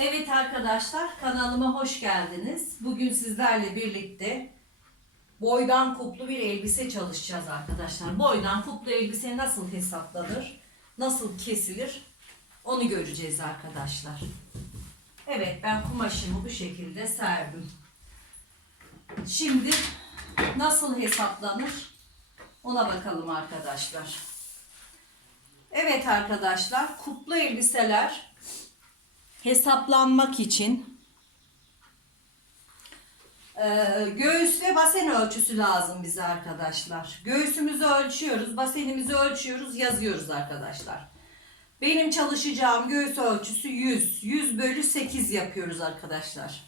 Evet arkadaşlar kanalıma hoş geldiniz. Bugün sizlerle birlikte boydan kuplu bir elbise çalışacağız arkadaşlar. Boydan kuplu elbise nasıl hesaplanır, nasıl kesilir onu göreceğiz arkadaşlar. Evet ben kumaşımı bu şekilde serdim. Şimdi nasıl hesaplanır ona bakalım arkadaşlar. Evet arkadaşlar kuplu elbiseler hesaplanmak için e, göğüs ve basen ölçüsü lazım bize arkadaşlar. Göğsümüzü ölçüyoruz, basenimizi ölçüyoruz, yazıyoruz arkadaşlar. Benim çalışacağım göğüs ölçüsü 100. 100 bölü 8 yapıyoruz arkadaşlar.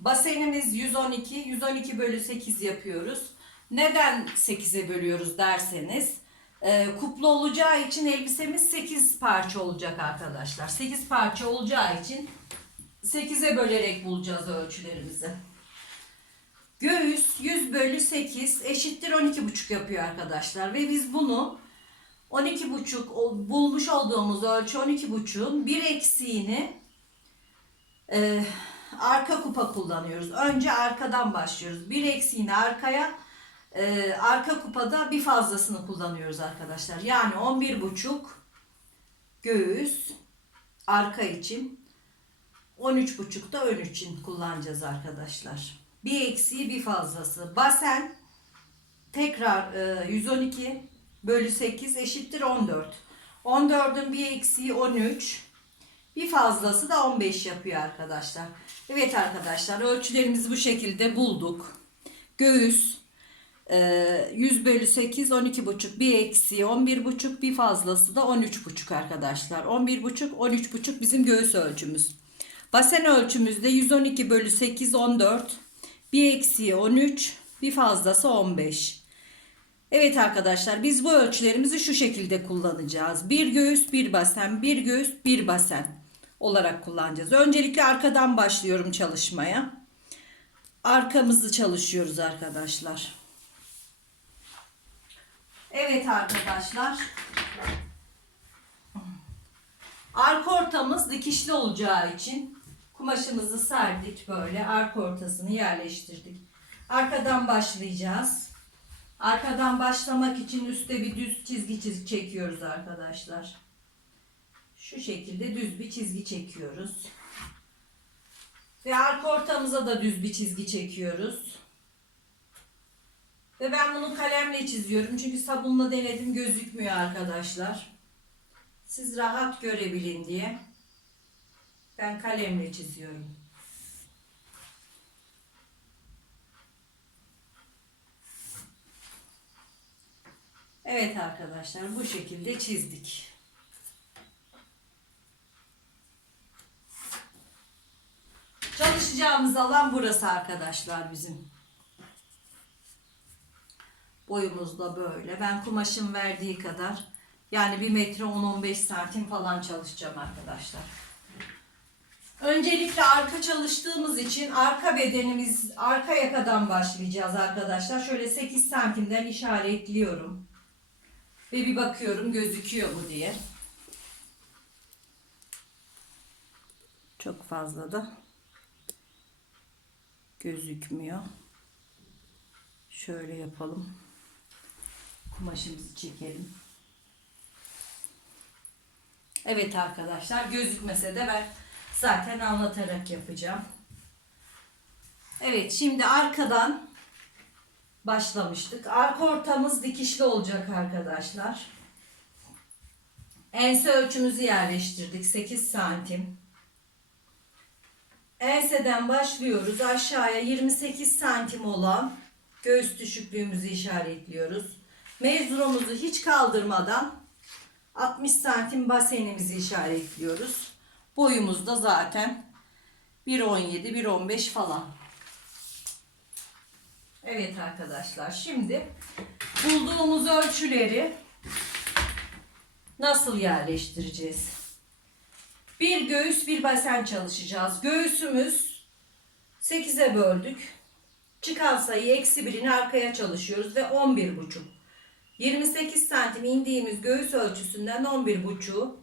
Basenimiz 112. 112 bölü 8 yapıyoruz. Neden 8'e bölüyoruz derseniz e, kuplu olacağı için elbisemiz 8 parça olacak arkadaşlar. 8 parça olacağı için 8'e bölerek bulacağız ölçülerimizi. Göğüs 100 bölü 8 eşittir 12,5 yapıyor arkadaşlar. Ve biz bunu 12,5 o- bulmuş olduğumuz ölçü 12,5'un bir eksiğini e, arka kupa kullanıyoruz. Önce arkadan başlıyoruz. Bir eksiğini arkaya e, arka kupada bir fazlasını kullanıyoruz arkadaşlar. Yani 11,5 göğüs arka için 13,5 da ön için kullanacağız arkadaşlar. Bir eksiği bir fazlası. Basen tekrar e, 112 bölü 8 eşittir 14. 14'ün bir eksiği 13. Bir fazlası da 15 yapıyor arkadaşlar. Evet arkadaşlar ölçülerimizi bu şekilde bulduk. Göğüs 100 bölü 8 12 buçuk bir eksiği 11 buçuk bir fazlası da 13 buçuk arkadaşlar. 11 buçuk 13 buçuk bizim göğüs ölçümüz. Basen ölçümüzde 112 bölü 8 14 bir eksiği 13 bir fazlası 15. Evet arkadaşlar biz bu ölçülerimizi şu şekilde kullanacağız. Bir göğüs bir basen bir göğüs bir basen olarak kullanacağız. Öncelikle arkadan başlıyorum çalışmaya. Arkamızı çalışıyoruz arkadaşlar. Evet arkadaşlar. Arka ortamız dikişli olacağı için kumaşımızı serdik böyle arka ortasını yerleştirdik. Arkadan başlayacağız. Arkadan başlamak için üstte bir düz çizgi çiz çekiyoruz arkadaşlar. Şu şekilde düz bir çizgi çekiyoruz. Ve arka ortamıza da düz bir çizgi çekiyoruz. Ve ben bunu kalemle çiziyorum. Çünkü sabunla denedim gözükmüyor arkadaşlar. Siz rahat görebilin diye. Ben kalemle çiziyorum. Evet arkadaşlar bu şekilde çizdik. Çalışacağımız alan burası arkadaşlar bizim. Boyumuz da böyle. Ben kumaşın verdiği kadar yani 1 metre 10-15 santim falan çalışacağım arkadaşlar. Öncelikle arka çalıştığımız için arka bedenimiz arka yakadan başlayacağız arkadaşlar. Şöyle 8 santimden işaretliyorum. Ve bir bakıyorum gözüküyor mu diye. Çok fazla da gözükmüyor. Şöyle yapalım. Kumaşımızı çekelim. Evet arkadaşlar gözükmese de ben zaten anlatarak yapacağım. Evet şimdi arkadan başlamıştık. Arka ortamız dikişli olacak arkadaşlar. Ense ölçümüzü yerleştirdik. 8 santim. Enseden başlıyoruz. Aşağıya 28 santim olan göğüs düşüklüğümüzü işaretliyoruz. Mevzuromuzu hiç kaldırmadan 60 santim basenimizi işaretliyoruz. Boyumuz da zaten 1.17, 1.15 falan. Evet arkadaşlar şimdi bulduğumuz ölçüleri nasıl yerleştireceğiz? Bir göğüs bir basen çalışacağız. Göğsümüz 8'e böldük. Çıkan sayı eksi birini arkaya çalışıyoruz ve 11 buçuk. 28 santim indiğimiz göğüs ölçüsünden 11 buçuğu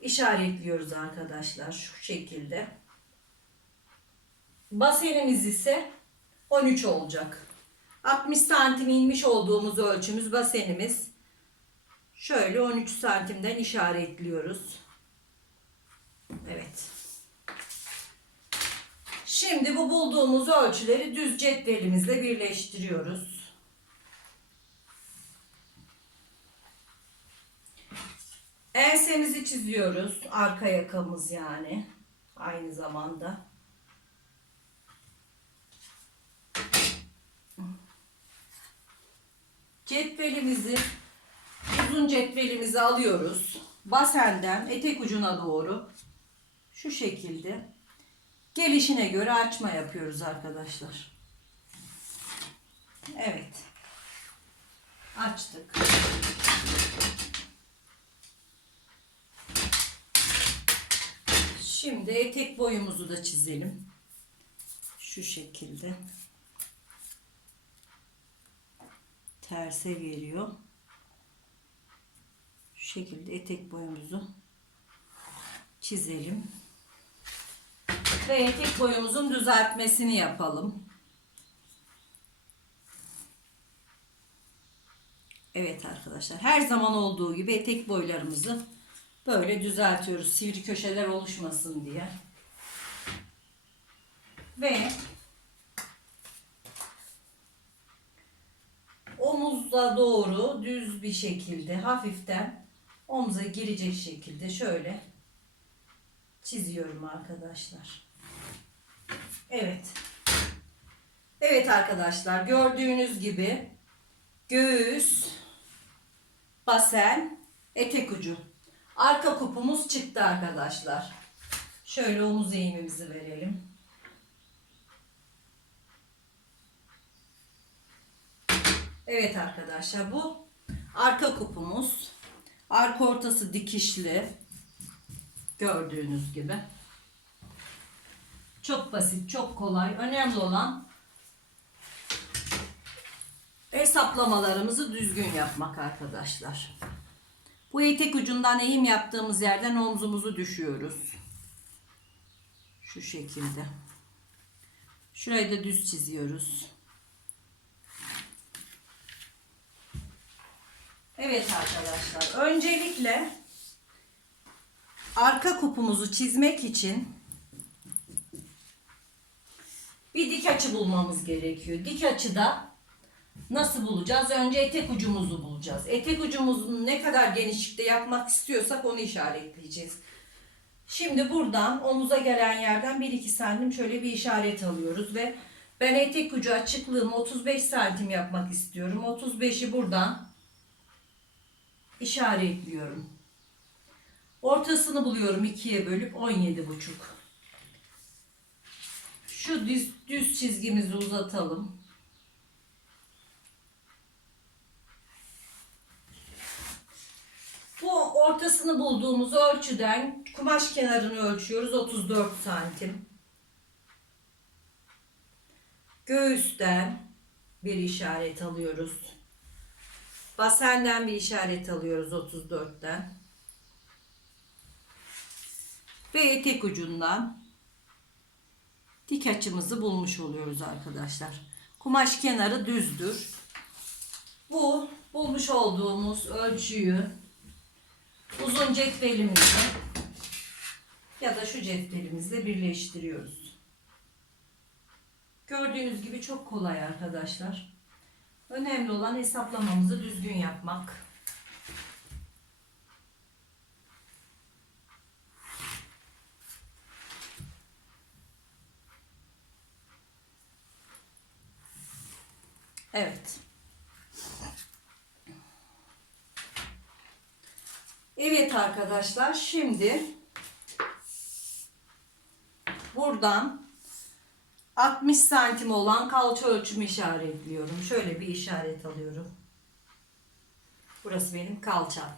işaretliyoruz arkadaşlar şu şekilde. Basenimiz ise 13 olacak. 60 santim inmiş olduğumuz ölçümüz basenimiz. Şöyle 13 santimden işaretliyoruz. Evet. Şimdi bu bulduğumuz ölçüleri düz cetvelimizle birleştiriyoruz. Ensemizi çiziyoruz. Arka yakamız yani. Aynı zamanda. Cetvelimizi uzun cetvelimizi alıyoruz. Basenden etek ucuna doğru şu şekilde gelişine göre açma yapıyoruz arkadaşlar. Evet. Açtık. Şimdi etek boyumuzu da çizelim. Şu şekilde. Terse geliyor. Şu şekilde etek boyumuzu çizelim. Ve etek boyumuzun düzeltmesini yapalım. Evet arkadaşlar her zaman olduğu gibi etek boylarımızı böyle düzeltiyoruz. Sivri köşeler oluşmasın diye. Ve omuza doğru düz bir şekilde hafiften omuza girecek şekilde şöyle çiziyorum arkadaşlar. Evet. Evet arkadaşlar gördüğünüz gibi göğüs, basen, etek ucu. Arka kupumuz çıktı arkadaşlar. Şöyle omuz eğimimizi verelim. Evet arkadaşlar bu arka kupumuz. Arka ortası dikişli. Gördüğünüz gibi. Çok basit, çok kolay. Önemli olan hesaplamalarımızı düzgün yapmak arkadaşlar. Bu etek ucundan eğim yaptığımız yerden omzumuzu düşüyoruz. Şu şekilde. Şurayı da düz çiziyoruz. Evet arkadaşlar. Öncelikle arka kupumuzu çizmek için bir dik açı bulmamız gerekiyor. Dik açıda nasıl bulacağız? Önce etek ucumuzu bulacağız. Etek ucumuzun ne kadar genişlikte yapmak istiyorsak onu işaretleyeceğiz. Şimdi buradan omuza gelen yerden 1-2 santim şöyle bir işaret alıyoruz ve ben etek ucu açıklığımı 35 santim yapmak istiyorum. 35'i buradan işaretliyorum. Ortasını buluyorum ikiye bölüp 17 buçuk. Şu düz, düz çizgimizi uzatalım. Bu ortasını bulduğumuz ölçüden kumaş kenarını ölçüyoruz 34 santim. Göğüsten bir işaret alıyoruz. Basenden bir işaret alıyoruz 34'ten. Ve etek ucundan dik açımızı bulmuş oluyoruz arkadaşlar. Kumaş kenarı düzdür. Bu bulmuş olduğumuz ölçüyü uzun cetvelimizle ya da şu cetvelimizle birleştiriyoruz. Gördüğünüz gibi çok kolay arkadaşlar. Önemli olan hesaplamamızı düzgün yapmak. Evet. Evet arkadaşlar şimdi buradan 60 santim olan kalça ölçümü işaretliyorum. Şöyle bir işaret alıyorum. Burası benim kalçam.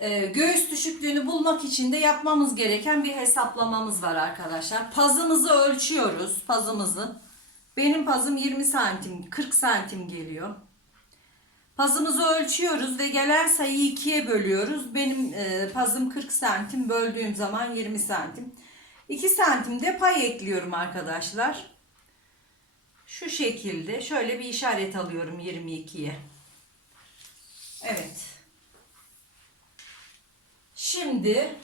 Ee, göğüs düşüklüğünü bulmak için de yapmamız gereken bir hesaplamamız var arkadaşlar. Pazımızı ölçüyoruz. Pazımızı. Benim pazım 20 santim, 40 santim geliyor. Pazımızı ölçüyoruz ve gelen sayıyı ikiye bölüyoruz. Benim e, pazım 40 santim, böldüğüm zaman 20 santim. 2 santim de pay ekliyorum arkadaşlar. Şu şekilde şöyle bir işaret alıyorum 22'ye. Evet. Şimdi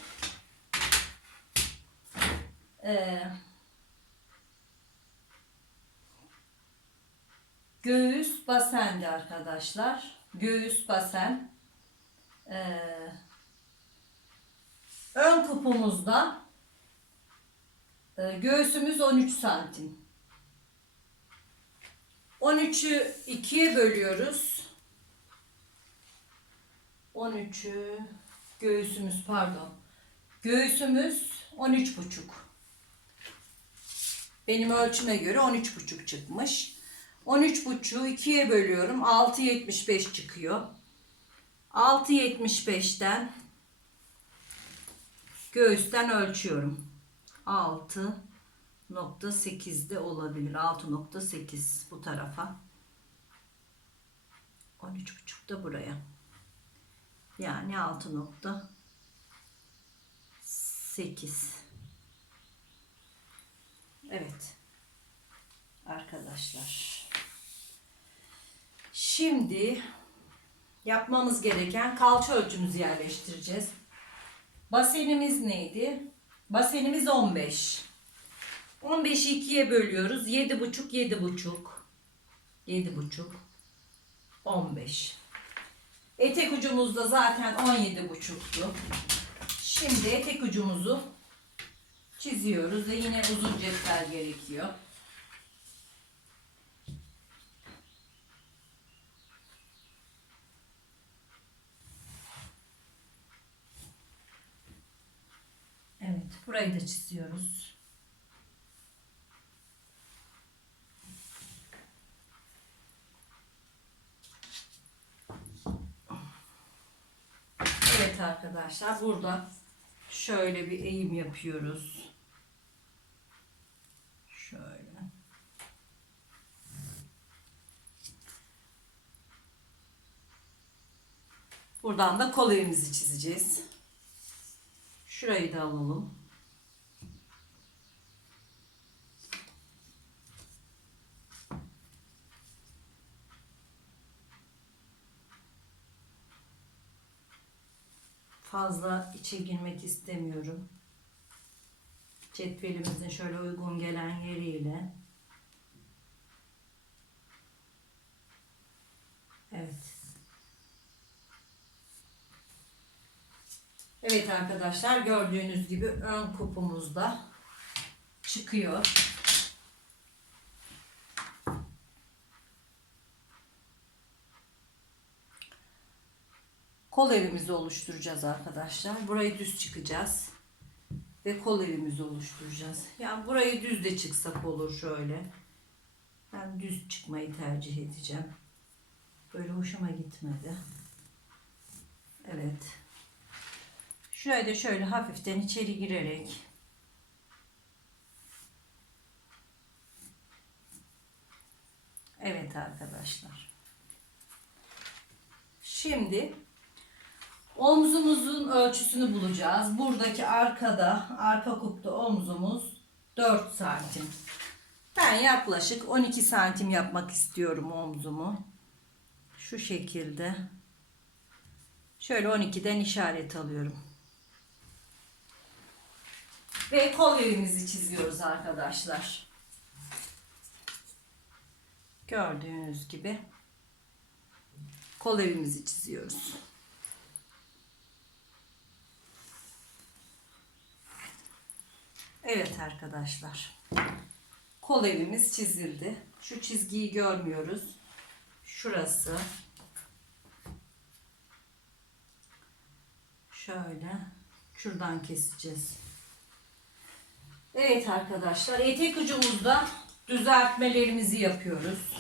eee göğüs basendi arkadaşlar. Göğüs basen. Eee ön kupumuzda e, göğsümüz 13 santim. 13'ü 2'ye bölüyoruz. 13'ü göğsümüz pardon. Göğsümüz 13 buçuk. Benim ölçüme göre 13 buçuk çıkmış. 13 buçuğu 2'ye bölüyorum. 6.75 çıkıyor. 6.75'ten göğüsten ölçüyorum. 6.8 de olabilir. 6.8 bu tarafa. 13.5 da buraya. Yani 6.8. Evet. Arkadaşlar. Şimdi yapmamız gereken kalça ölçümüzü yerleştireceğiz. Basenimiz neydi? Basenimiz 15. 15'i 2'ye bölüyoruz. 7,5 7,5 7,5 15. Etek ucumuz da zaten 17,5'tu. Şimdi etek ucumuzu çiziyoruz ve yine uzun cepler gerekiyor. Evet, burayı da çiziyoruz. Evet arkadaşlar, burada şöyle bir eğim yapıyoruz. Şöyle. Buradan da kol evimizi çizeceğiz. Şurayı da alalım. Fazla içe girmek istemiyorum. Cetvelimizin şöyle uygun gelen yeriyle. Evet. Evet arkadaşlar gördüğünüz gibi ön kupumuzda çıkıyor. Kol evimizi oluşturacağız arkadaşlar. Burayı düz çıkacağız. Ve kol evimizi oluşturacağız. Yani burayı düz de çıksak olur şöyle. Ben düz çıkmayı tercih edeceğim. Böyle hoşuma gitmedi. Evet. Şurayı da şöyle hafiften içeri girerek Evet arkadaşlar. Şimdi omzumuzun ölçüsünü bulacağız. Buradaki arkada, arka kupta omzumuz 4 santim. Ben yaklaşık 12 santim yapmak istiyorum omzumu. Şu şekilde. Şöyle 12'den işaret alıyorum. Ve kol evimizi çiziyoruz arkadaşlar. Gördüğünüz gibi kol evimizi çiziyoruz. Evet arkadaşlar. Kol evimiz çizildi. Şu çizgiyi görmüyoruz. Şurası. Şöyle. Şuradan keseceğiz. Evet arkadaşlar etek ucumuzda düzeltmelerimizi yapıyoruz.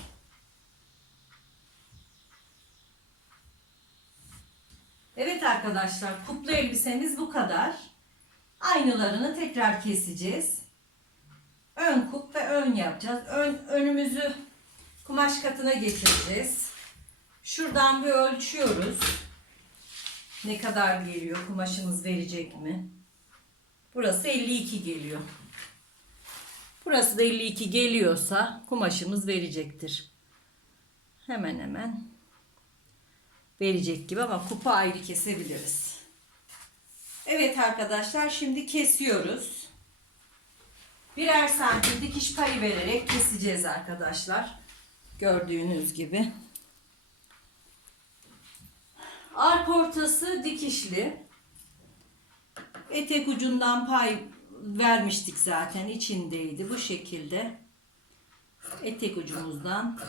Evet arkadaşlar kuplu elbisemiz bu kadar. Aynılarını tekrar keseceğiz. Ön kup ve ön yapacağız. Ön, önümüzü kumaş katına getireceğiz. Şuradan bir ölçüyoruz. Ne kadar geliyor? Kumaşımız verecek mi? Burası 52 geliyor. Burası da 52 geliyorsa kumaşımız verecektir. Hemen hemen verecek gibi ama kupa ayrı kesebiliriz. Evet arkadaşlar şimdi kesiyoruz. Birer santim dikiş payı vererek keseceğiz arkadaşlar. Gördüğünüz gibi. Ark ortası dikişli. Etek ucundan pay vermiştik zaten içindeydi bu şekilde. Etek ucumuzdan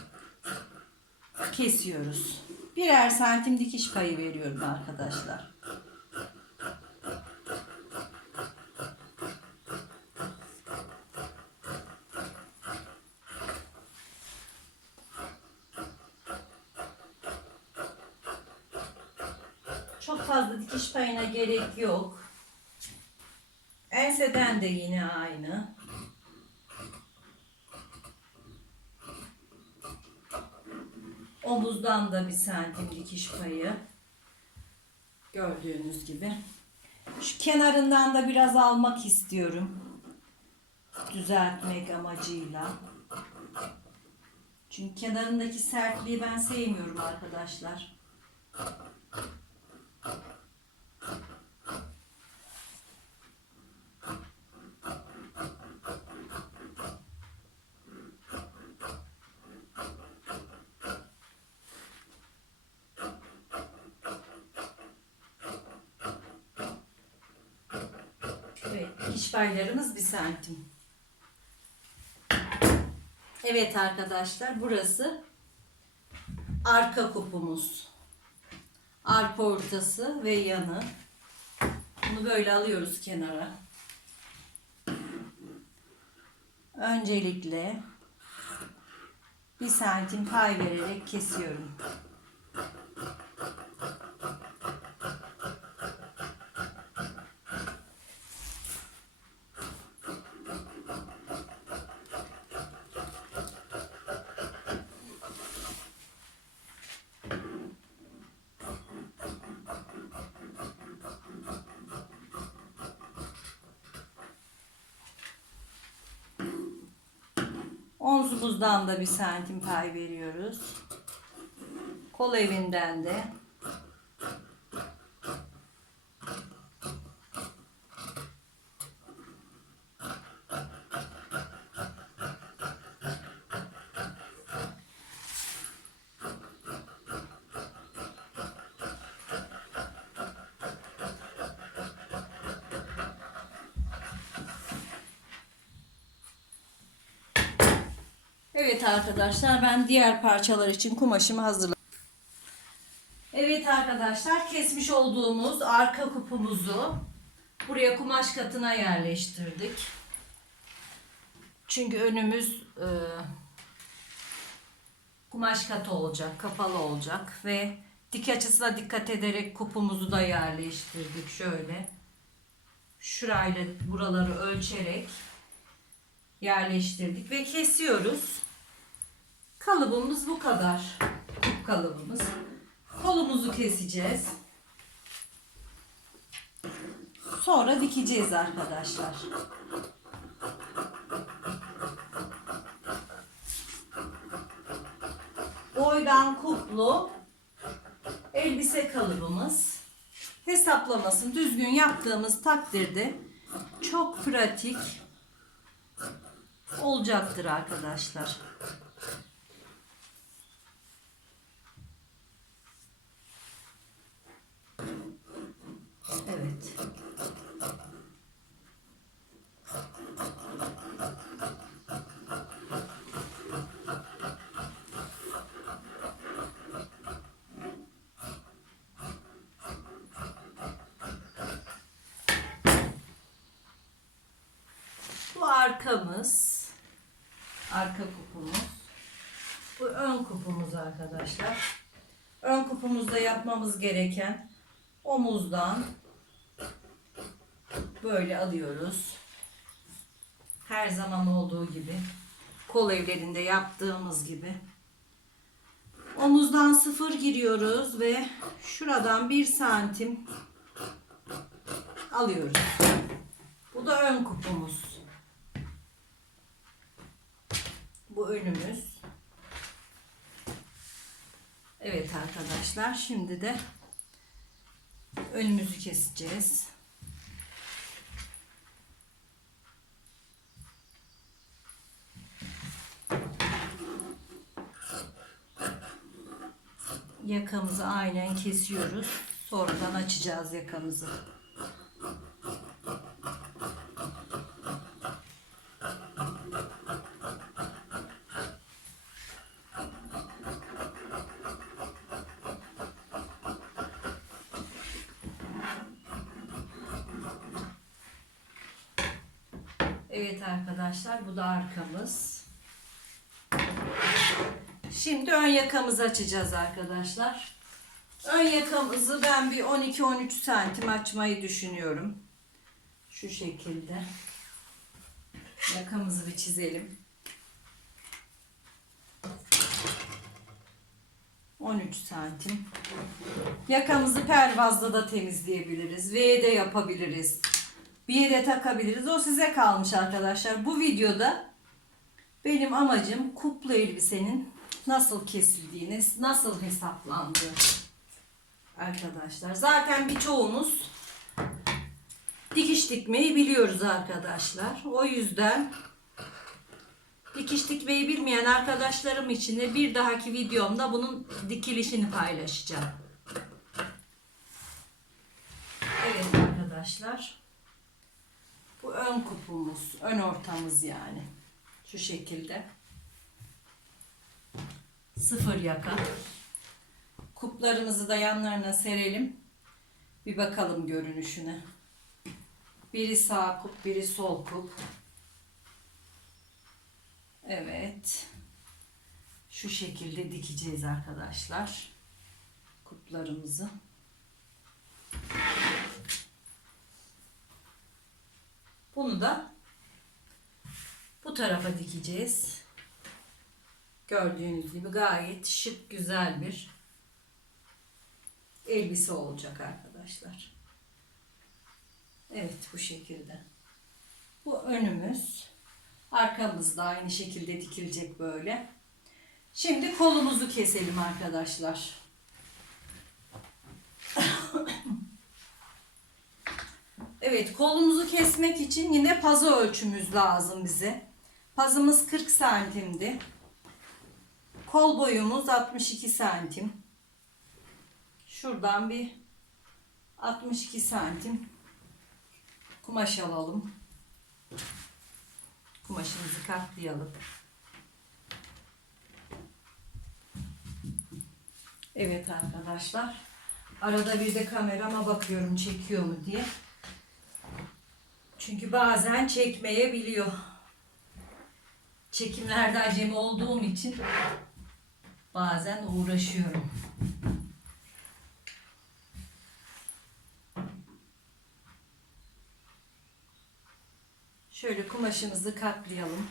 kesiyoruz. Birer santim dikiş payı veriyorum arkadaşlar. Çok fazla dikiş payına gerek yok. Enseden de yine aynı. Omuzdan da bir santim dikiş payı. Gördüğünüz gibi. Şu kenarından da biraz almak istiyorum. Düzeltmek amacıyla. Çünkü kenarındaki sertliği ben sevmiyorum arkadaşlar. Evet, dikiş paylarımız bir santim. Evet arkadaşlar, burası arka kupumuz. Arka ortası ve yanı. Bunu böyle alıyoruz kenara. Öncelikle bir santim pay vererek kesiyorum. Omzumuzdan da bir santim pay veriyoruz. Kol evinden de. Evet arkadaşlar ben diğer parçalar için kumaşımı hazırladım. Evet arkadaşlar kesmiş olduğumuz arka kupumuzu buraya kumaş katına yerleştirdik. Çünkü önümüz e, kumaş katı olacak, kapalı olacak ve dik açısına dikkat ederek kupumuzu da yerleştirdik şöyle. Şurayla buraları ölçerek yerleştirdik ve kesiyoruz. Kalıbımız bu kadar. Kup kalıbımız. Kolumuzu keseceğiz. Sonra dikeceğiz arkadaşlar. Boydan kuplu elbise kalıbımız. Hesaplamasını düzgün yaptığımız takdirde çok pratik olacaktır arkadaşlar. Evet. Bu arkamız. Arka kupumuz. Bu ön kupumuz arkadaşlar. Ön kupumuzda yapmamız gereken omuzdan böyle alıyoruz. Her zaman olduğu gibi. Kol evlerinde yaptığımız gibi. Omuzdan sıfır giriyoruz ve şuradan bir santim alıyoruz. Bu ön kupumuz. Bu önümüz. Evet arkadaşlar şimdi de önümüzü keseceğiz. Yakamızı aynen kesiyoruz. Sonradan açacağız yakamızı. Evet arkadaşlar bu da arkamız. Şimdi ön yakamızı açacağız arkadaşlar. Ön yakamızı ben bir 12-13 santim açmayı düşünüyorum. Şu şekilde. Yakamızı bir çizelim. 13 santim. Yakamızı pervazda da temizleyebiliriz. V de yapabiliriz. Bir yere takabiliriz. O size kalmış arkadaşlar. Bu videoda benim amacım kuplu elbisenin nasıl kesildiğini, nasıl hesaplandığı arkadaşlar. Zaten birçoğumuz dikiş dikmeyi biliyoruz arkadaşlar. O yüzden dikiş dikmeyi bilmeyen arkadaşlarım için de bir dahaki videomda bunun dikilişini paylaşacağım. Evet arkadaşlar. Bu ön kupumuz, ön ortamız yani. Şu şekilde. Sıfır yaka. Kuplarımızı da yanlarına serelim. Bir bakalım görünüşüne. Biri sağ kup, biri sol kup. Evet. Şu şekilde dikeceğiz arkadaşlar. Kuplarımızı. Bunu da bu tarafa dikeceğiz. Gördüğünüz gibi gayet şık güzel bir elbise olacak arkadaşlar. Evet bu şekilde. Bu önümüz. Arkamız da aynı şekilde dikilecek böyle. Şimdi kolumuzu keselim arkadaşlar. Evet kolumuzu kesmek için yine pazı ölçümüz lazım bize. Pazımız 40 santimdi. Kol boyumuz 62 santim. Şuradan bir 62 santim kumaş alalım. Kumaşımızı katlayalım. Evet arkadaşlar. Arada bir de kamerama bakıyorum çekiyor mu diye. Çünkü bazen çekmeyebiliyor. Çekimlerde acemi olduğum için bazen uğraşıyorum. Şöyle kumaşımızı katlayalım.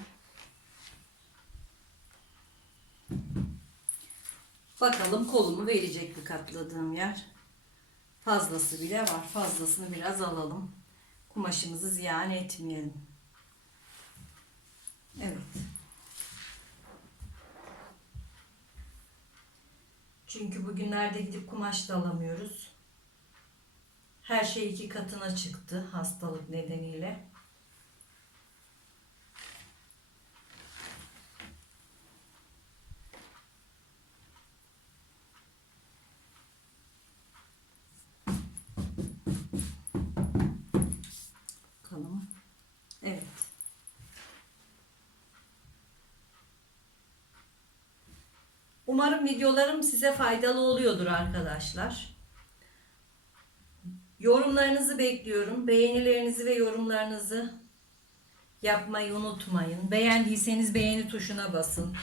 Bakalım kolumu verecek mi katladığım yer. Fazlası bile var. Fazlasını biraz alalım. Kumaşımızı ziyan etmeyelim. Evet. Çünkü bugünlerde gidip kumaş da alamıyoruz. Her şey iki katına çıktı hastalık nedeniyle. Bakalım. Evet. Umarım videolarım size faydalı oluyordur arkadaşlar. Yorumlarınızı bekliyorum. Beğenilerinizi ve yorumlarınızı yapmayı unutmayın. Beğendiyseniz beğeni tuşuna basın.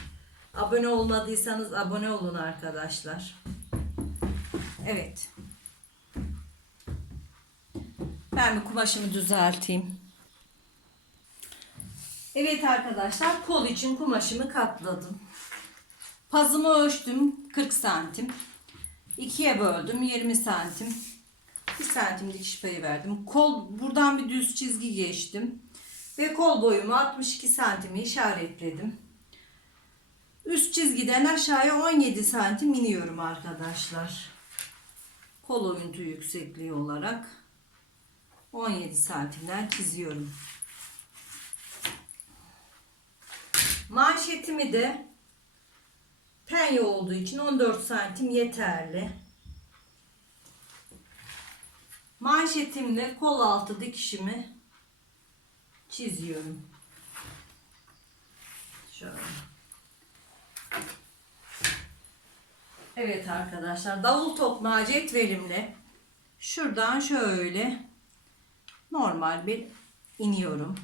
Abone olmadıysanız abone olun arkadaşlar. Evet. Ben bir kumaşımı düzelteyim. Evet arkadaşlar kol için kumaşımı katladım. Pazımı ölçtüm 40 santim. İkiye böldüm 20 santim. Bir santim dikiş payı verdim. Kol buradan bir düz çizgi geçtim. Ve kol boyumu 62 santimi işaretledim. Üst çizgiden aşağıya 17 santim iniyorum arkadaşlar. Kol oyuntu yüksekliği olarak 17 santimden çiziyorum. Manşetimi de penye olduğu için 14 santim yeterli. Manşetimle kol altı dikişimi çiziyorum. Şöyle. Evet arkadaşlar davul tokmağı cetvelimle şuradan şöyle normal bir iniyorum.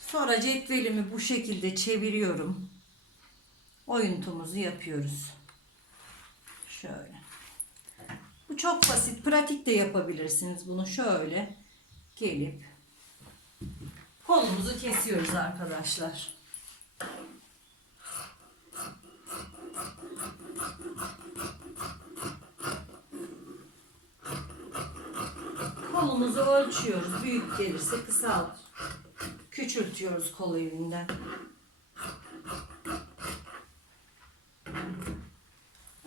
Sonra cetvelimi bu şekilde çeviriyorum. Oyuntumuzu yapıyoruz. Şöyle. Bu çok basit. Pratik de yapabilirsiniz bunu. Şöyle gelip kolumuzu kesiyoruz arkadaşlar. Kolumuzu ölçüyoruz. Büyük gelirse kısalt. Küçültüyoruz kol evinden.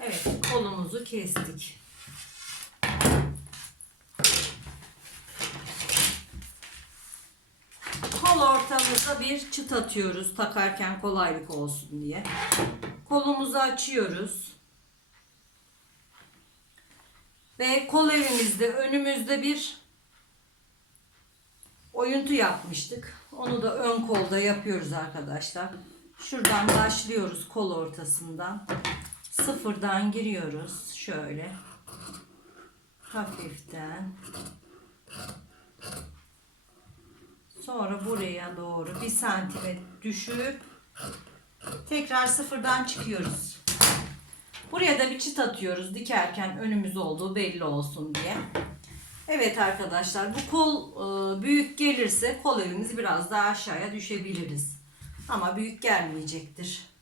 Evet, kolumuzu kestik. Kol ortamıza bir çıt atıyoruz takarken kolaylık olsun diye. Kolumuzu açıyoruz. Ve kol evimizde önümüzde bir oyuntu yapmıştık. Onu da ön kolda yapıyoruz arkadaşlar. Şuradan başlıyoruz kol ortasından. Sıfırdan giriyoruz. Şöyle. Hafiften. Sonra buraya doğru bir santime düşüp tekrar sıfırdan çıkıyoruz. Buraya da bir çıt atıyoruz dikerken önümüz olduğu belli olsun diye. Evet arkadaşlar bu kol e, büyük gelirse kol evimizi biraz daha aşağıya düşebiliriz. Ama büyük gelmeyecektir.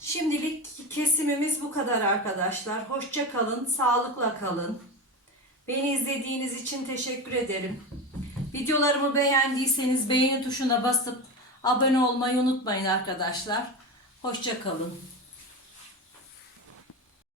Şimdilik kesimimiz bu kadar arkadaşlar. Hoşça kalın, sağlıkla kalın. Beni izlediğiniz için teşekkür ederim. Videolarımı beğendiyseniz beğeni tuşuna basıp abone olmayı unutmayın arkadaşlar. Hoşça kalın.